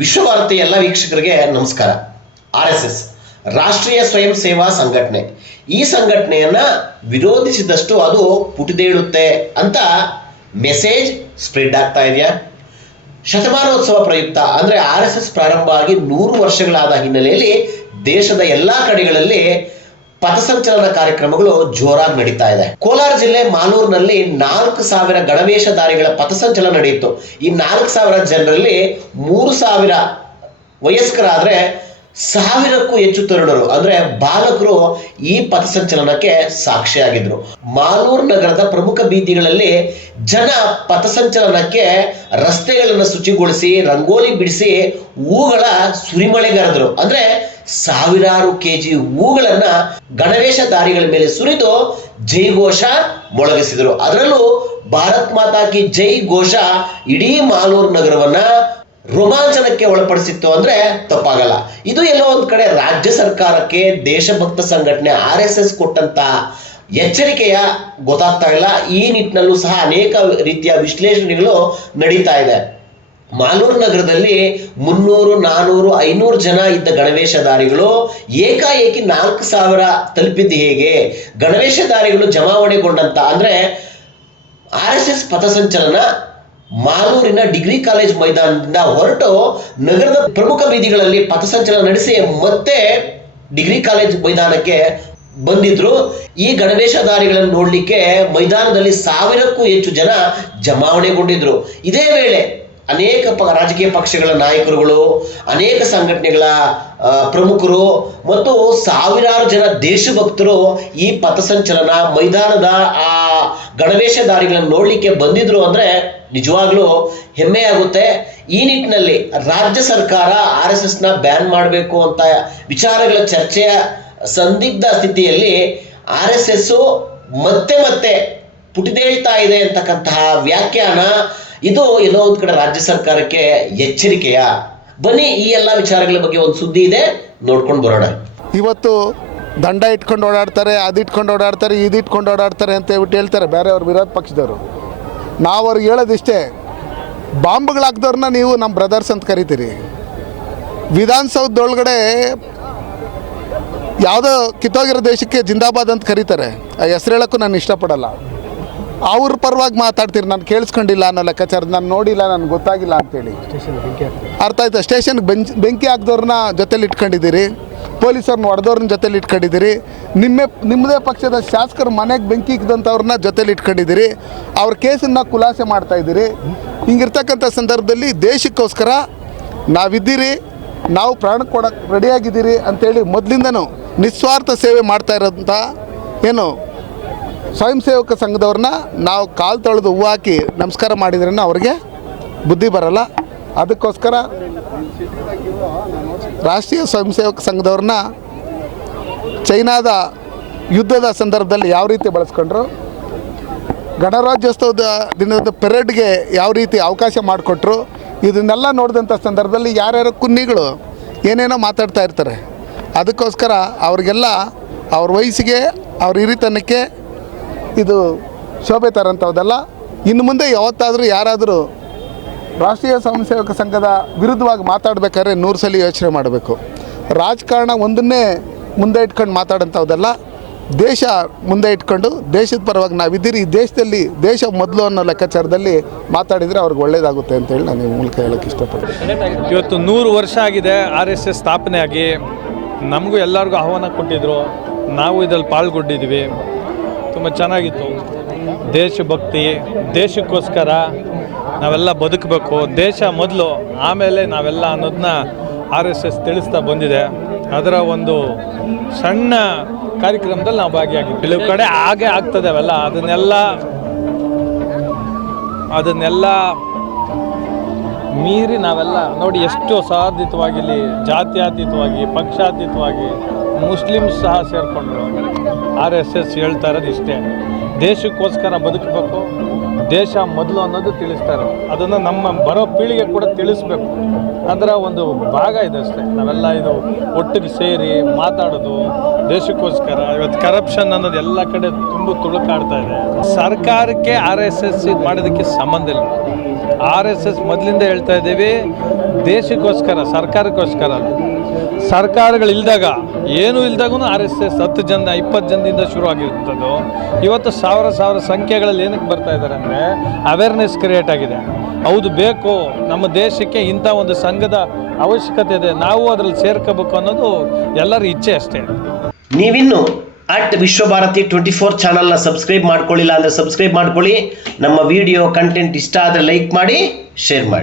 ವಿಶ್ವಭಾರತಿ ಎಲ್ಲ ವೀಕ್ಷಕರಿಗೆ ನಮಸ್ಕಾರ. RSS ರಾಷ್ಟ್ರೀಯ ಸ್ವಯಂ ಸೇವಾ ಸಂಘಟನೆ, ಈ ಸಂಘಟನೆಯನ್ನ ವಿರೋಧಿಸಿದಷ್ಟು ಅದು ಪುಟಿದೇಳುತ್ತೆ ಅಂತ ಮೆಸೇಜ್ ಸ್ಪ್ರೆಡ್ ಆಗ್ತಾ ಇದೆಯಾ? ಶತಮಾನೋತ್ಸವ ಪ್ರಯುಕ್ತ ಅಂದ್ರೆ RSS ಪ್ರಾರಂಭ ಆಗಿ 100 ವರ್ಷಗಳಾದ ಹಿನ್ನೆಲೆಯಲ್ಲಿ ದೇಶದ ಎಲ್ಲಾ ಕಡೆಗಳಲ್ಲಿ ಪಥಸಂಚಲನ ಕಾರ್ಯಕ್ರಮಗಳು ಜೋರಾಗಿ ನಡೀತಾ ಇದೆ. ಕೋಲಾರ ಜಿಲ್ಲೆ ಮಾಲೂರಿನಲ್ಲಿ 4000 ಗಣವೇಷಧಾರಿಗಳ ಪಥಸಂಚಲನ ನಡೆಯಿತು. ಈ 4000 ಜನರಲ್ಲಿ 3000 ವಯಸ್ಕರಾದ್ರೆ 1000ಕ್ಕೂ ಹೆಚ್ಚು ತರುಣರು ಅಂದ್ರೆ ಬಾಲಕರು ಈ ಪಥಸಂಚಲನಕ್ಕೆ ಸಾಕ್ಷಿಯಾಗಿದ್ರು. ಮಾಲೂರು ನಗರದ ಪ್ರಮುಖ ಬೀದಿಗಳಲ್ಲಿ ಜನ ಪಥಸಂಚಲನಕ್ಕೆ ರಸ್ತೆಗಳನ್ನು ಶುಚಿಗೊಳಿಸಿ ರಂಗೋಲಿ ಬಿಡಿಸಿ ಹೂಗಳ ಸುರಿಮಳೆಗರೆದ್ರು. ಅಂದ್ರೆ ಸಾವಿರಾರು ಕೆಜಿ ಹೂಗಳನ್ನ ಗಣವೇಷಧಾರಿಗಳ ಮೇಲೆ ಸುರಿದು ಜೈ ಘೋಷ ಮೊಳಗಿಸಿದ್ರು. ಅದರಲ್ಲೂ ಭಾರತ್ ಮಾತಾ ಕಿ ಜೈ ಘೋಷ ಇಡೀ ಮಾಲೂರು ನಗರವನ್ನ ರೋಮಾಂಚನಕ್ಕೆ ಒಳಪಡಿಸಿತ್ತು ಅಂದ್ರೆ ತಪ್ಪಾಗಲ್ಲ. ಇದು ಎಲ್ಲೋ ಒಂದ್ ಕಡೆ ರಾಜ್ಯ ಸರ್ಕಾರಕ್ಕೆ ದೇಶಭಕ್ತ ಸಂಘಟನೆ RSS ಕೊಟ್ಟಂತ ಎಚ್ಚರಿಕೆಯ ಗೊತ್ತಾಗ್ತಾ ಇಲ್ಲ. ಈ ನಿಟ್ಟಿನಲ್ಲೂ ಸಹ ಅನೇಕ ರೀತಿಯ ವಿಶ್ಲೇಷಣೆಗಳು ನಡೀತಾ ಇದೆ. ಮಾಲೂರು ನಗರದಲ್ಲಿ 300, 400, 500 ಜನ ಇದ್ದ ಗಣವೇಷಧಾರಿಗಳು ಏಕಾಏಕಿ 4000 ತಲುಪಿದ್ದು ಹೇಗೆ? ಗಣವೇಷಧಾರಿಗಳು ಜಮಾವಣೆಗೊಂಡಂತ ಅಂದ್ರೆ RSS ಪಥಸಂಚಲನ ಮಾಲೂರಿನ ಡಿಗ್ರಿ ಕಾಲೇಜ್ ಮೈದಾನದಿಂದ ಹೊರಟು ನಗರದ ಪ್ರಮುಖ ಬೀದಿಗಳಲ್ಲಿ ಪಥಸಂಚಲನ ನಡೆಸಿ ಮತ್ತೆ ಡಿಗ್ರಿ ಕಾಲೇಜ್ ಮೈದಾನಕ್ಕೆ ಬಂದಿದ್ರು. ಈ ಗಣವೇಷಧಾರಿಗಳನ್ನು ನೋಡ್ಲಿಕ್ಕೆ ಮೈದಾನದಲ್ಲಿ 1000ಕ್ಕೂ ಹೆಚ್ಚು ಜನ ಜಮಾವಣೆಗೊಂಡಿದ್ರು. ಇದೇ ವೇಳೆ ಅನೇಕ ರಾಜಕೀಯ ಪಕ್ಷಗಳ ನಾಯಕರುಗಳು, ಅನೇಕ ಸಂಘಟನೆಗಳ ಪ್ರಮುಖರು ಮತ್ತು ಸಾವಿರಾರು ಜನ ದೇಶಭಕ್ತರು ಈ ಪಥಸಂಚಲನ ಮೈದಾನದ ಆ ಗಣವೇಷಧಾರಿಗಳನ್ನು ನೋಡ್ಲಿಕ್ಕೆ ಬಂದಿದ್ರು ಅಂದ್ರೆ ನಿಜವಾಗ್ಲೂ ಹೆಮ್ಮೆ ಆಗುತ್ತೆ. ಈ ನಿಟ್ಟಿನಲ್ಲಿ ರಾಜ್ಯ ಸರ್ಕಾರ RSS ನ ಬ್ಯಾನ್ ಮಾಡಬೇಕು ಅಂತ ವಿಚಾರಗಳ ಚರ್ಚೆಯ ಸಂದಿಗ್ಧ ಸ್ಥಿತಿಯಲ್ಲಿ RSS ಮತ್ತೆ ಮತ್ತೆ ಪುಟಿದೇಳ್ತಾ ಇದೆ ಅಂತಕ್ಕಂತಹ ವ್ಯಾಖ್ಯಾನ ಇದು ಎಲ್ಲೋ ಒಂದ್ ಕಡೆ ರಾಜ್ಯ ಸರ್ಕಾರಕ್ಕೆ ಎಚ್ಚರಿಕೆಯ. ಬನ್ನಿ ಈ ಎಲ್ಲ ವಿಚಾರಗಳ ಬಗ್ಗೆ ಒಂದು ಸುದ್ದಿ ಇದೆ, ನೋಡ್ಕೊಂಡು ಬರೋಣ. ಇವತ್ತು ದಂಡ ಇಟ್ಕೊಂಡು ಓಡಾಡ್ತಾರೆ, ಅದು ಇಟ್ಕೊಂಡು ಓಡಾಡ್ತಾರೆ, ಇದು ಇಟ್ಕೊಂಡು ಓಡಾಡ್ತಾರೆ ಅಂತ ಹೇಳ್ಬಿಟ್ಟು ಹೇಳ್ತಾರೆ ಬೇರೆಯವ್ರ ವಿರೋಧ ಪಕ್ಷದವರು. ನಾವು ಅವ್ರಿಗೆ ಹೇಳೋದಿಷ್ಟೇ, ಬಾಂಬ್ಗಳಾಕ್ದವ್ರನ್ನ ನೀವು ನಮ್ಮ ಬ್ರದರ್ಸ್ ಅಂತ ಕರಿತೀರಿ. ವಿಧಾನಸೌಧದೊಳಗಡೆ ಯಾವುದೋ ಕಿತ್ತೋಗಿರೋ ದೇಶಕ್ಕೆ ಜಿಂದಾಬಾದ್ ಅಂತ ಕರೀತಾರೆ. ಆ ಹೆಸರು ಹೇಳೋಕ್ಕೂ ನಾನು ಇಷ್ಟಪಡಲ್ಲ. ಅವ್ರ ಪರವಾಗಿ ಮಾತಾಡ್ತೀರಿ, ನಾನು ಕೇಳಿಸ್ಕೊಂಡಿಲ್ಲ ಅನ್ನೋ ಲೆಕ್ಕಾಚಾರ, ನಾನು ನೋಡಿಲ್ಲ, ನನಗೆ ಗೊತ್ತಾಗಿಲ್ಲ ಅಂತೇಳಿ. ಅರ್ಥ ಆಯ್ತಾ? ಸ್ಟೇಷನ್ಗೆ ಬೆಂಕಿ ಹಾಕಿದವ್ರನ್ನ ಜೊತೆಲಿ ಇಟ್ಕೊಂಡಿದ್ದೀರಿ, ಪೊಲೀಸರನ್ನ ಹೊಡೆದವ್ರನ್ನ ಜೊತೆಲಿ ಇಟ್ಕೊಂಡಿದ್ದೀರಿ, ನಿಮ್ಮದೇ ಪಕ್ಷದ ಶಾಸಕರ ಮನೆಗೆ ಬೆಂಕಿ ಇಕ್ಕಿದಂಥವ್ರನ್ನ ಜೊತೆಲಿ ಇಟ್ಕೊಂಡಿದ್ದೀರಿ, ಅವ್ರ ಕೇಸನ್ನು ಖುಲಾಸೆ ಮಾಡ್ತಾಯಿದ್ದೀರಿ. ಹಿಂಗಿರ್ತಕ್ಕಂಥ ಸಂದರ್ಭದಲ್ಲಿ ದೇಶಕ್ಕೋಸ್ಕರ ನಾವಿದ್ದೀರಿ, ನಾವು ಪ್ರಾಣ ಕೊಡೋಕ್ಕೆ ರೆಡಿಯಾಗಿದ್ದೀರಿ ಅಂಥೇಳಿ ಮೊದಲಿಂದನೂ ನಿಸ್ವಾರ್ಥ ಸೇವೆ ಮಾಡ್ತಾ ಇರೋಂಥ ಏನು ಸ್ವಯಂ ಸೇವಕ ಸಂಘದವ್ರನ್ನ ನಾವು ಕಾಲು ತೊಳೆದು ಹೂವು ಹಾಕಿ ನಮಸ್ಕಾರ ಮಾಡಿದ್ರೇ ಅವ್ರಿಗೆ ಬುದ್ಧಿ ಬರಲ್ಲ. ಅದಕ್ಕೋಸ್ಕರ ರಾಷ್ಟ್ರೀಯ ಸ್ವಯಂ ಸೇವಕ ಸಂಘದವ್ರನ್ನ ಚೈನಾದ ಯುದ್ಧದ ಸಂದರ್ಭದಲ್ಲಿ ಯಾವ ರೀತಿ ಬಳಸ್ಕೊಂಡ್ರು, ಗಣರಾಜ್ಯೋತ್ಸವದ ದಿನದ ಪೆರೇಡ್ಗೆ ಯಾವ ರೀತಿ ಅವಕಾಶ ಮಾಡಿಕೊಟ್ರು, ಇದನ್ನೆಲ್ಲ ನೋಡಿದಂಥ ಸಂದರ್ಭದಲ್ಲಿ ಯಾರ್ಯಾರೋ ಕುನ್ನಿಗಳು ಏನೇನೋ ಮಾತಾಡ್ತಾ ಇರ್ತಾರೆ. ಅದಕ್ಕೋಸ್ಕರ ಅವ್ರಿಗೆಲ್ಲ ಅವ್ರ ವಯಸ್ಸಿಗೆ ಅವ್ರ ಹಿರಿತನಕ್ಕೆ ಇದು ಶೋಭೆ ತರೋಂಥದ್ದಲ್ಲ. ಇನ್ನು ಮುಂದೆ ಯಾವತ್ತಾದರೂ ಯಾರಾದರೂ ರಾಷ್ಟ್ರೀಯ ಸ್ವಯಂ ಸೇವಕ ಸಂಘದ ವಿರುದ್ಧವಾಗಿ ಮಾತಾಡಬೇಕಾದ್ರೆ 100 ಸಲ ಯೋಚನೆ ಮಾಡಬೇಕು. ರಾಜಕಾರಣ ಒಂದನ್ನೇ ಮುಂದೆ ಇಟ್ಕೊಂಡು ಮಾತಾಡೋಂಥದ್ದಲ್ಲ, ದೇಶ ಮುಂದೆ ಇಟ್ಕೊಂಡು ದೇಶದ ಪರವಾಗಿ ನಾವಿದ್ದೀರಿ, ಈ ದೇಶದಲ್ಲಿ ದೇಶ ಮೊದಲು ಅನ್ನೋ ಲೆಕ್ಕಾಚಾರದಲ್ಲಿ ಮಾತಾಡಿದರೆ ಅವ್ರಿಗೆ ಒಳ್ಳೆಯದಾಗುತ್ತೆ ಅಂತೇಳಿ ನಾನು ಈ ಮೂಲಕ ಹೇಳೋಕ್ಕೆ ಇಷ್ಟಪಡ್ತೀನಿ. ಇವತ್ತು 100 ವರ್ಷ ಆಗಿದೆ RSS ಸ್ಥಾಪನೆ ಆಗಿ. ನಮಗೂ ಎಲ್ಲರಿಗೂ ಆಹ್ವಾನ ಕೊಟ್ಟಿದ್ದರು, ನಾವು ಇದರಲ್ಲಿ ಪಾಲ್ಗೊಂಡಿದ್ದೀವಿ. ತುಂಬ ಚೆನ್ನಾಗಿತ್ತು. ದೇಶಭಕ್ತಿ, ದೇಶಕ್ಕೋಸ್ಕರ ನಾವೆಲ್ಲ ಬದುಕಬೇಕು, ದೇಶ ಮೊದಲು ಆಮೇಲೆ ನಾವೆಲ್ಲ ಅನ್ನೋದನ್ನ RSS ತಿಳಿಸ್ತಾ ಬಂದಿದೆ. ಅದರ ಒಂದು ಸಣ್ಣ ಕಾರ್ಯಕ್ರಮದಲ್ಲಿ ನಾವು ಭಾಗಿಯಾಗಿದ್ವಿ. ಕೆಲವು ಕಡೆ ಹಾಗೆ ಆಗ್ತದೆ ಅವೆಲ್ಲ, ಅದನ್ನೆಲ್ಲ ಮೀರಿ ನಾವೆಲ್ಲ ನೋಡಿ ಎಷ್ಟು ಸೌಹಾರ್ದಿತವಾಗಿ ಇಲ್ಲಿ ಜಾತ್ಯತೀತವಾಗಿ ಪಕ್ಷಾತೀತವಾಗಿ ಮುಸ್ಲಿಮ್ಸ್ ಸಹ ಸೇರಿಕೊಂಡ್ರು. RSS ಹೇಳ್ತಾ ಇರೋದು ಇಷ್ಟೇ, ದೇಶಕ್ಕೋಸ್ಕರ ಬದುಕಬೇಕು, ದೇಶ ಮೊದಲು ಅನ್ನೋದು ತಿಳಿಸ್ತಾರೆ. ಅದನ್ನು ನಮ್ಮ ಬರೋ ಪೀಳಿಗೆ ಕೂಡ ತಿಳಿಸ್ಬೇಕು. ಅದರ ಒಂದು ಭಾಗ ಇದೆ ಅಷ್ಟೇ. ನಾವೆಲ್ಲ ಇದು ಒಟ್ಟಿಗೆ ಸೇರಿ ಮಾತಾಡೋದು ದೇಶಕ್ಕೋಸ್ಕರ. ಇವತ್ತು ಕರಪ್ಷನ್ ಅನ್ನೋದು ಎಲ್ಲ ಕಡೆ ತುಂಬ ತುಳುಕಾಡ್ತಾ ಇದೆ. ಸರ್ಕಾರಕ್ಕೆ RSS ಮಾಡೋದಕ್ಕೆ ಸಂಬಂಧ ಇಲ್ಲ. RSS ಮೊದಲಿಂದ ಹೇಳ್ತಾ ಇದ್ದೀವಿ, ದೇಶಕ್ಕೋಸ್ಕರ, ಸರ್ಕಾರಕ್ಕೋಸ್ಕರ ಅಲ್ಲ. ಸರ್ಕಾರಗಳಿಲ್ದಾಗ, ಏನೂ ಇಲ್ದಾಗೂ RSS 10 ಜನ 20 ಜನದಿಂದ ಶುರು ಆಗಿರ್ತದ್ದು. ಇವತ್ತು ಸಾವಿರ ಸಂಖ್ಯೆಗಳಲ್ಲಿ ಏನಕ್ಕೆ ಬರ್ತಾ ಇದ್ದಾರೆ ಅಂದರೆ ಅವೇರ್ನೆಸ್ ಕ್ರಿಯೇಟ್ ಆಗಿದೆ. ಹೌದು, ಬೇಕು, ನಮ್ಮ ದೇಶಕ್ಕೆ ಇಂಥ ಒಂದು ಸಂಘದ ಅವಶ್ಯಕತೆ ಇದೆ, ನಾವು ಅದರಲ್ಲಿ ಸೇರ್ಕೋಬೇಕು ಅನ್ನೋದು ಎಲ್ಲರ ಇಚ್ಛೆ ಅಷ್ಟೇ. ನೀವಿನ್ನು @ವಿಶ್ವಭಾರತಿ 24 ಚಾನಲ್ನ ಸಬ್ಸ್ಕ್ರೈಬ್ ಮಾಡ್ಕೊಳ್ಳಿಲ್ಲ ಅಂದರೆ ಸಬ್ಸ್ಕ್ರೈಬ್ ಮಾಡ್ಕೊಳ್ಳಿ. ನಮ್ಮ ವಿಡಿಯೋ ಕಂಟೆಂಟ್ ಇಷ್ಟ ಆದರೆ ಲೈಕ್ ಮಾಡಿ, ಶೇರ್ ಮಾಡಿ.